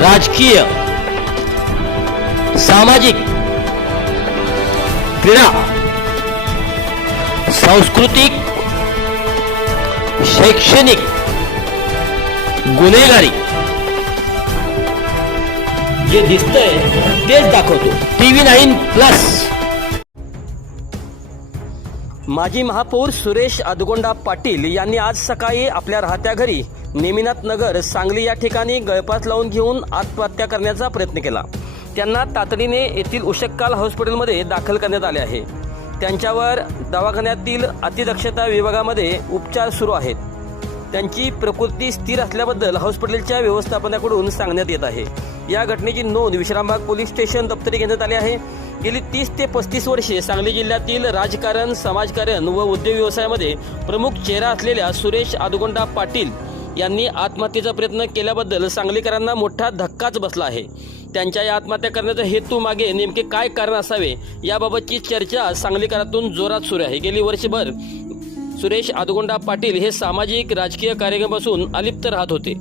राजकीय सामाजिक क्रीडा सांस्कृतिक शैक्षणिक गुन्हेगारी. जे दिसतंय तेच दाखवतो. TV nine plus. माजी महापौर सुरेश अदगोंडा पाटील यांनी आज सकाळी आपल्या राहत्या घरी नेमिनाथ नगर सांगली या ठिकाणी गळपास लावून घेऊन आत्महत्या करण्याचा प्रयत्न केला. त्यांना तातडीने येथील उशक्काल हॉस्पिटलमध्ये दाखल करण्यात आले आहे. त्यांच्यावर दवाखान्यातील अतिदक्षता विभागामध्ये उपचार सुरू आहेत. त्यांची प्रकृती स्थिर असल्याबद्दल हॉस्पिटलच्या व्यवस्थापनाकडून सांगण्यात येत आहे. या घटनेची नोंद विश्रामबाग पोलीस स्टेशन दप्तरी घेण्यात आली आहे. गेली तीस ते पस्तीस वर्षे सांगली जिल्ह्यातील राजकारण समाजकारण व उद्योग व्यवसायामध्ये प्रमुख चेहरा असलेल्या सुरेश आदगोंडा पाटील यांनी आत्महत्येचा प्रयत्न केल्याबद्दल सांगलीकरांना मोठा धक्काच बसला आहे. त्यांच्या या आत्महत्या करण्याचा हेतू मागे नेमके काय कारण असावे याबाबतची चर्चा सांगलीकरातून जोरात सुरू आहे. गेली वर्षभर सुरेश आदगोंडा पाटील हे सामाजिक राजकीय कार्यक्रमापासून अलिप्त राहत होते.